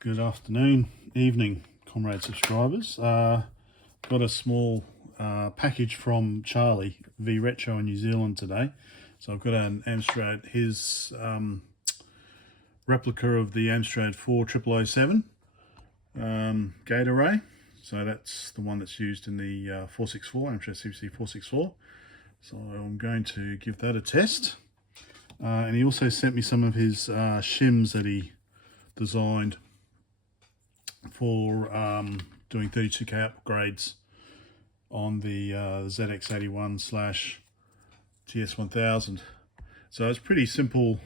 Good afternoon, evening, comrade subscribers. Got a small package from Charlie V Retro in New Zealand today. So I've got an Amstrad, his replica of the Amstrad 4007 gate array. So that's the one that's used in the 464, Amstrad CPC 464. So I'm going to give that a test. And he also sent me some of his shims that he designed for doing 32K upgrades on the ZX81 / TS1000. So it's pretty simple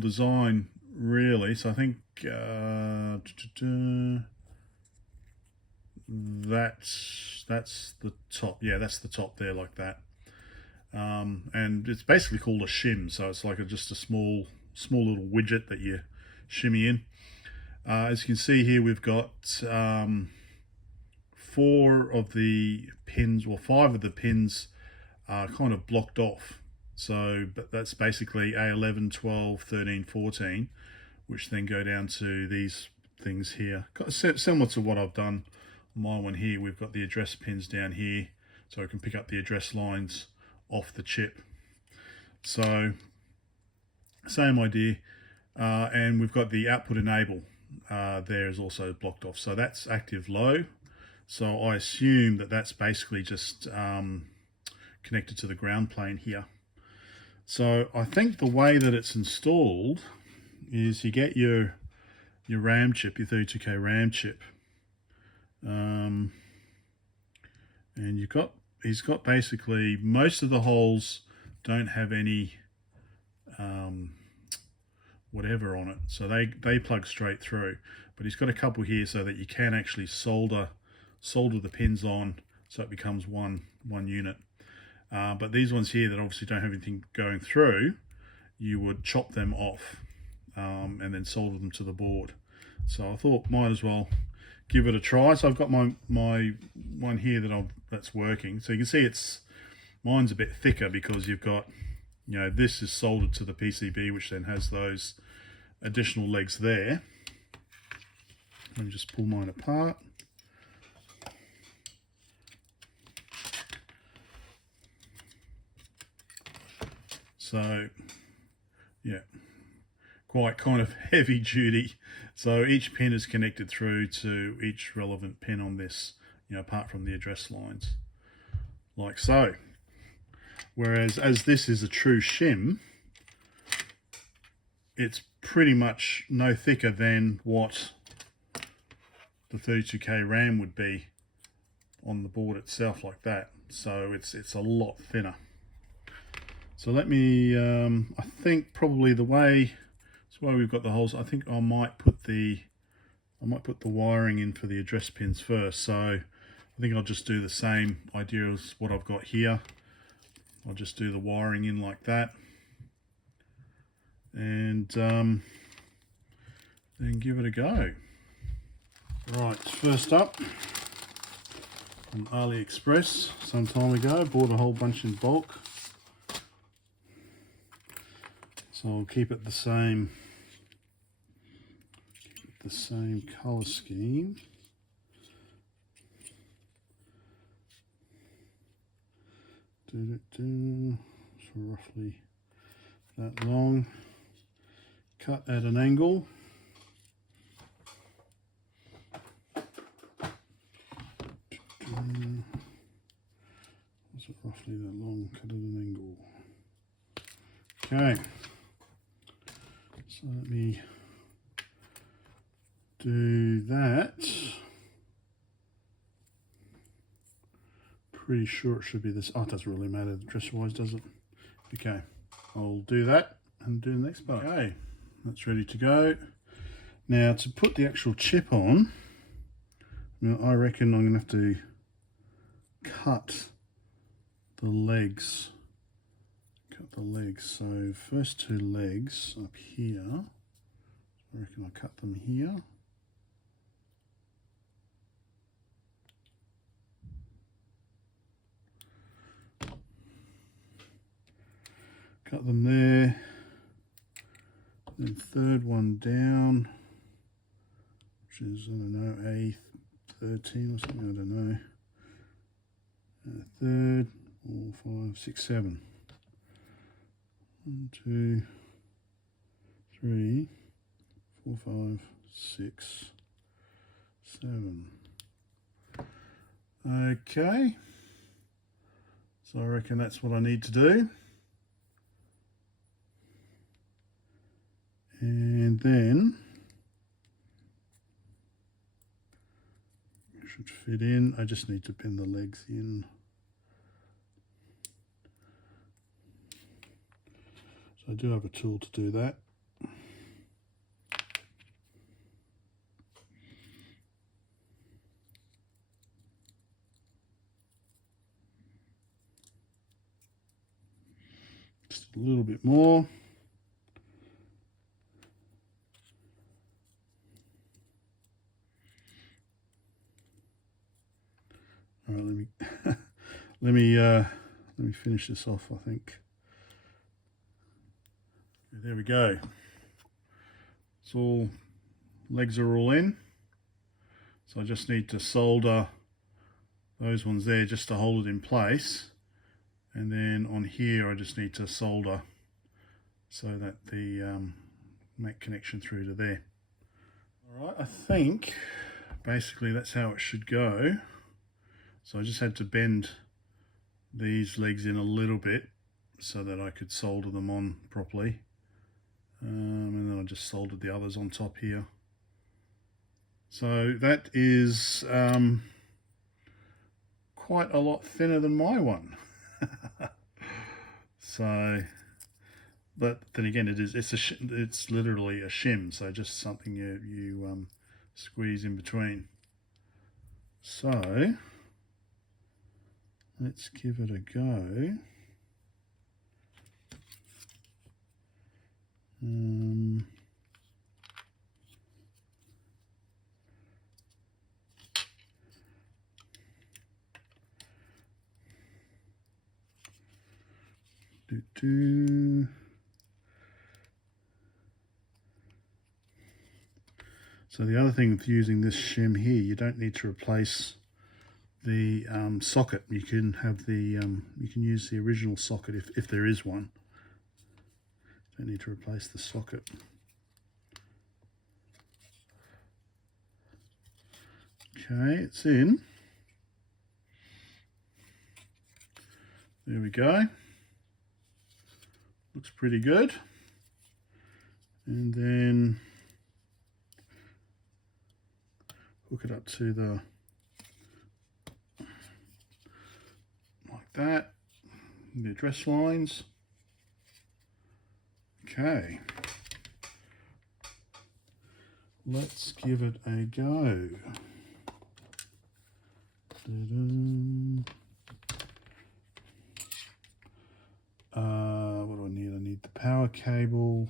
design, really. So I think that's the top. Yeah, that's the top there, like that. And it's basically called a shim. So it's like just a small little widget that you shimmy in. As you can see here, we've got 4 of the pins, or 5 of the pins are kind of blocked off. So, but that's basically A11, 12, 13, 14, which then go down to these things here. Similar to what I've done on my one here. We've got the address pins down here, so I can pick up the address lines off the chip. So, same idea. And we've got the output enable. There is also blocked off, so that's active low. So I assume that that's basically just connected to the ground plane here. So I think the way that it's installed is you get your RAM chip, your 32K RAM chip, and he's got basically most of the holes don't have any whatever on it, so they plug straight through, but he's got a couple here so that you can actually solder the pins on, so it becomes one unit. But these ones here that obviously don't have anything going through, you would chop them off and then solder them to the board. So I thought might as well give it a try. So I've got my one here that's working. So you can see mine's a bit thicker because you've got, this is soldered to the PCB, which then has those additional legs there. Let me just pull mine apart. So, yeah, quite kind of heavy duty. So each pin is connected through to each relevant pin on this, apart from the address lines, like so. Whereas as this is a true shim, it's pretty much no thicker than what the 32K RAM would be on the board itself, like that. So it's a lot thinner. So let me, I think probably the way we've got the holes, I think I might put the wiring in for the address pins first. So I think I'll just do the same idea as what I've got here. I'll just do the wiring in like that, and then give it a go. Right, first up, on AliExpress some time ago, bought a whole bunch in bulk. So I'll keep it the same color scheme. So roughly that long, cut at an angle. So roughly that long, cut at an angle. Okay, so let me do that. Pretty sure it should be this. Oh, it doesn't really matter dress wise, does it? Okay, I'll do that and do the next part. Okay, that's ready to go. Now to put the actual chip on, I reckon I'm gonna have to cut the legs. So first 2 legs up here, I reckon I'll cut them here. Cut them there. Then 3rd one down. which is, I don't know, A13 or something, I don't know. Third, 4, 5, 6, 7. 1, 2, 3, 4, 5, 6, 7. Okay, so I reckon that's what I need to do. And then it should fit in. I just need to pin the legs in. So I do have a tool to do that. Just a little bit more. All right, let me finish this off, I think. There we go. It's all, legs are all in. So I just need to solder those ones there just to hold it in place. And then on here I just need to solder so that the make connection through to there. All right, I think basically that's how it should go. So I just had to bend these legs in a little bit so that I could solder them on properly. And then I just soldered the others on top here. So that is quite a lot thinner than my one. So, but then again, it's literally a shim, so just something you squeeze in between. So let's give it a go. So the other thing with using this shim here, you don't need to replace the socket. You can have the you can use the original socket if there is one. Don't need to replace the socket. Okay, it's in. There we go. Looks pretty good. And then hook it up to the, like that, the address lines. Okay, let's give it a go. What do I need? I need the power cable.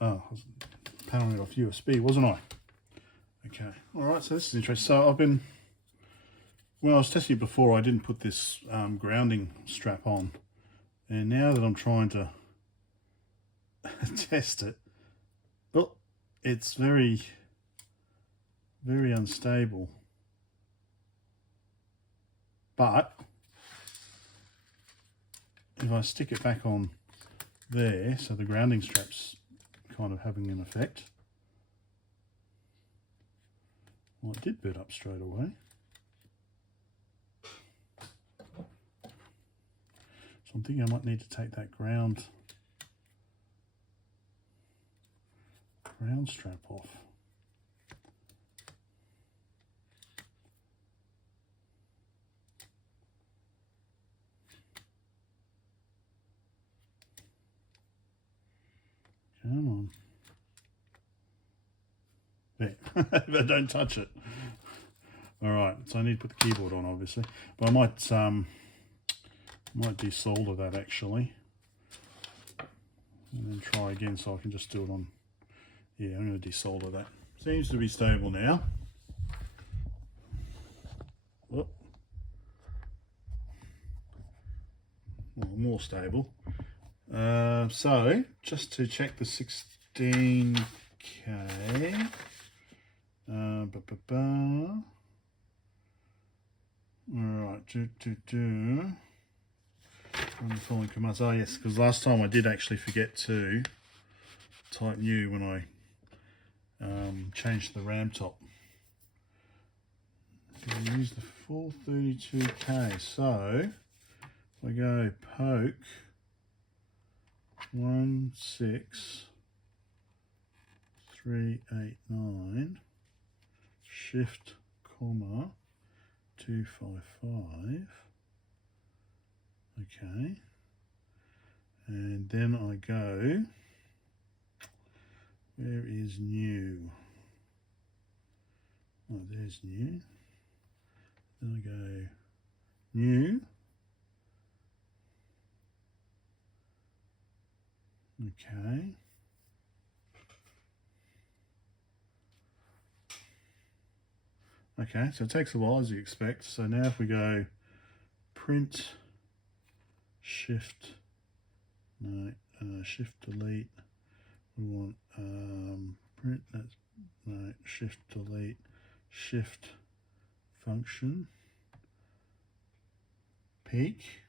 Oh, I was powering it off USB, wasn't I? Okay, all right, so this is interesting. So when I was testing it before, I didn't put this grounding strap on. And now that I'm trying to test it, oh, it's very, very unstable. But if I stick it back on there, so the grounding strap's kind of having an effect. Well, it did boot up straight away. So I'm thinking I might need to take that ground strap off. Come on. There, but don't touch it. All right, so I need to put the keyboard on, obviously, but I might desolder that actually, and then try again so I can just do it on. Yeah, I'm going to desolder that. Seems to be stable now. Oh. Well, more stable. So just to check the 16K. On the following commands. Oh yes, because last time I did actually forget to type new when I changed the RAMTOP. So use the full 32K. So I go poke 16389 shift comma 255. Okay, and then I go, where is new? Oh, there's new. Then I go new. Okay. Okay, so it takes a while as you expect. So now if we go print shift, no, shift delete, we want print, that's, no, shift delete, shift function, peak,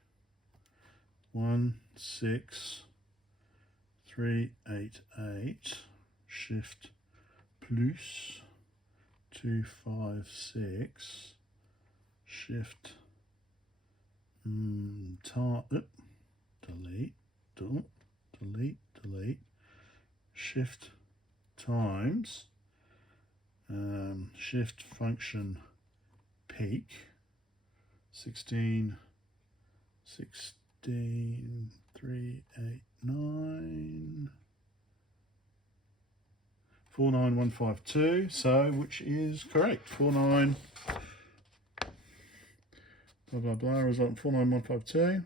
16388, shift plus 256, shift delete, shift times shift function peak 389 49152, so which is correct, 49 blah blah blah, result 49152.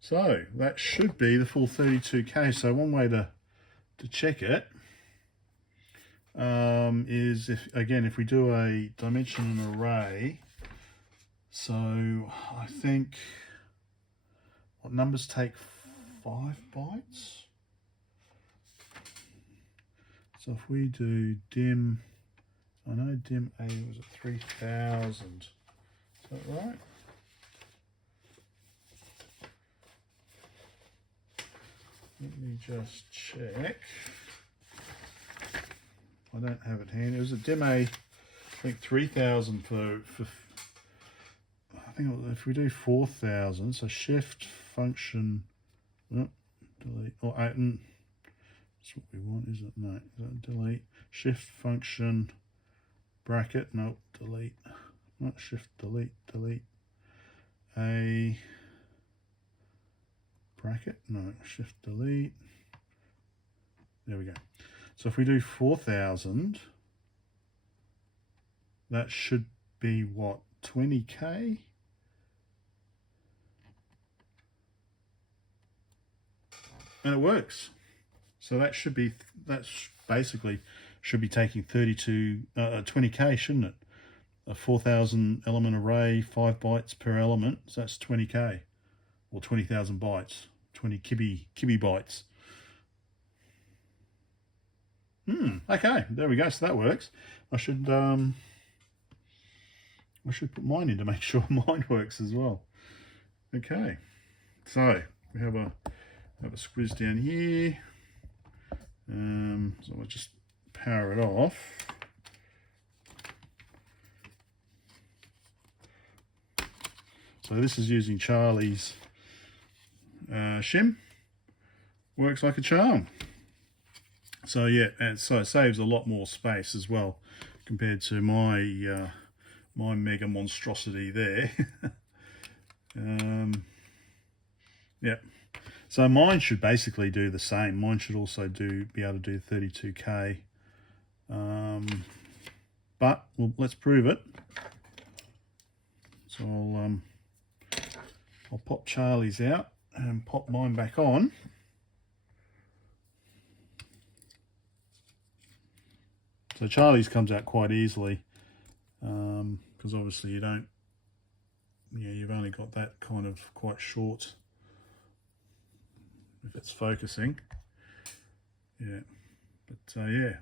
So that should be the full 32K. So one way to check it is if we do a dimension and array. So I think what numbers take 5 bytes. So if we do dim, I know dim A was at 3000. Is that right? Let me just check. I don't have it handy. It was a dim A, I think 3000 for I think if we do 4000, so shift function, delete, or that's what we want, is it? No, is that delete? Shift function bracket, no, delete, not shift delete, a bracket, no, shift delete, there we go. So if we do 4000, that should be what, 20K? And it works. So that should be, that's basically should be taking 20K, shouldn't it? A 4000 element array, 5 bytes per element, so that's 20K, or 20,000 bytes, 20 kibby bytes. Okay, there we go. So that works. I should put mine in to make sure mine works as well. Okay, so we have a squiz down here. So I'll just power it off. So this is using Charlie's shim. Works like a charm. So yeah, and so it saves a lot more space as well compared to my my mega monstrosity there. Yeah, so mine should basically do the same. Mine should also be able to do 32K, but well, let's prove it. So I'll pop Charlie's out and pop mine back on. So Charlie's comes out quite easily because obviously you've only got that kind of quite short if it's focusing. Yeah, but yeah,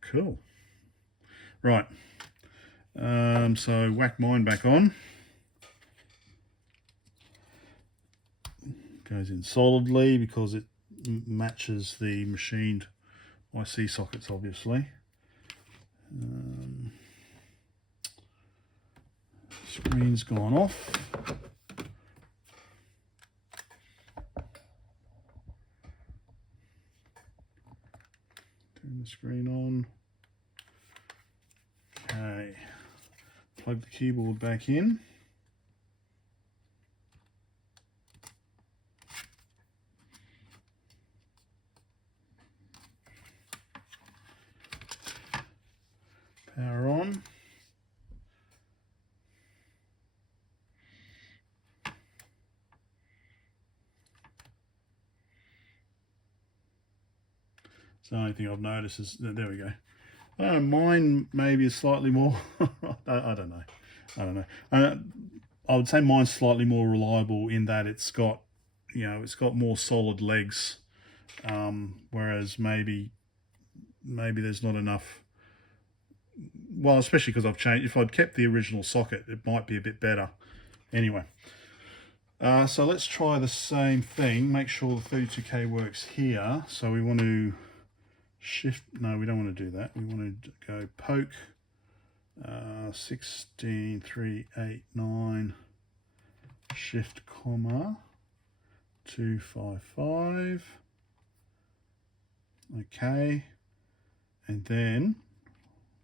cool. Right, So whack mine back on. Goes in solidly because it matches the machined IC sockets, obviously. Screen's gone off. Turn the screen on. Okay, plug the keyboard back in. Power on. So the only thing I've noticed is, there we go. Mine maybe is slightly more, I don't know. I would say mine's slightly more reliable in that it's got, it's got more solid legs, whereas maybe there's not enough. Well, especially because I've changed. If I'd kept the original socket, it might be a bit better. Anyway, so let's try the same thing. Make sure the 32K works here. So we want to shift. No, we don't want to do that. We want to go poke 16389 shift comma 255. Okay, and then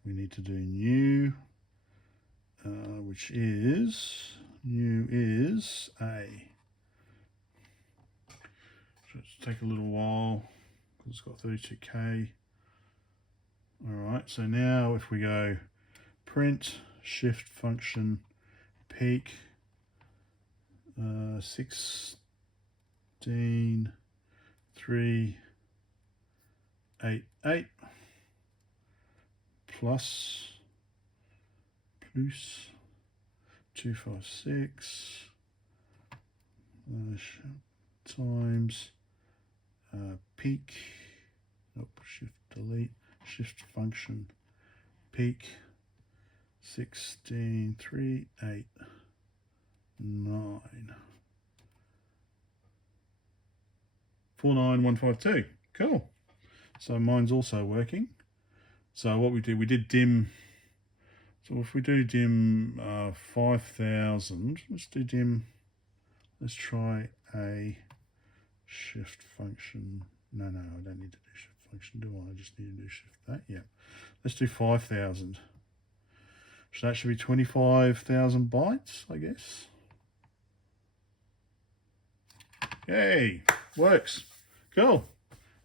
we need to do new, which is A. So it's take a little while because it's got 32K. All right, so now if we go print shift function peak 16388 plus 256 times peak, shift delete, shift function peak 16389 49152. Cool. So mine's also working. So what we did dim. So if we do dim 5000, let's do dim. Let's try a shift function. No, I don't need to do shift function, do I? I just need to do shift that. Yeah. Let's do 5000. So that should be 25,000 bytes, I guess. Yay, works. Cool.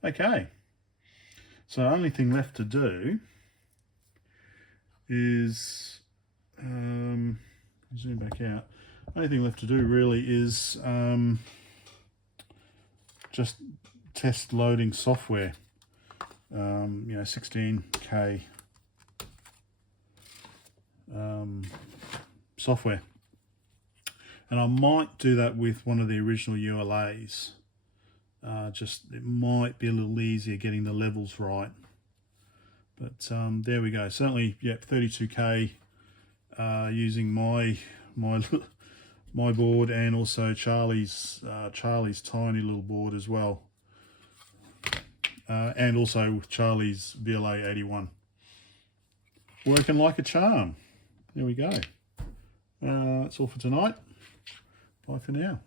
Okay. So the only thing left to do is zoom back out. Only thing left to do really is just test loading software. 16K software, and I might do that with one of the original ULAs. Just it might be a little easier getting the levels right. But there we go. Certainly, yep, 32K using my board and also Charlie's tiny little board as well, and also with Charlie's VLA 81. Working like a charm. There we go. That's all for tonight. Bye for now.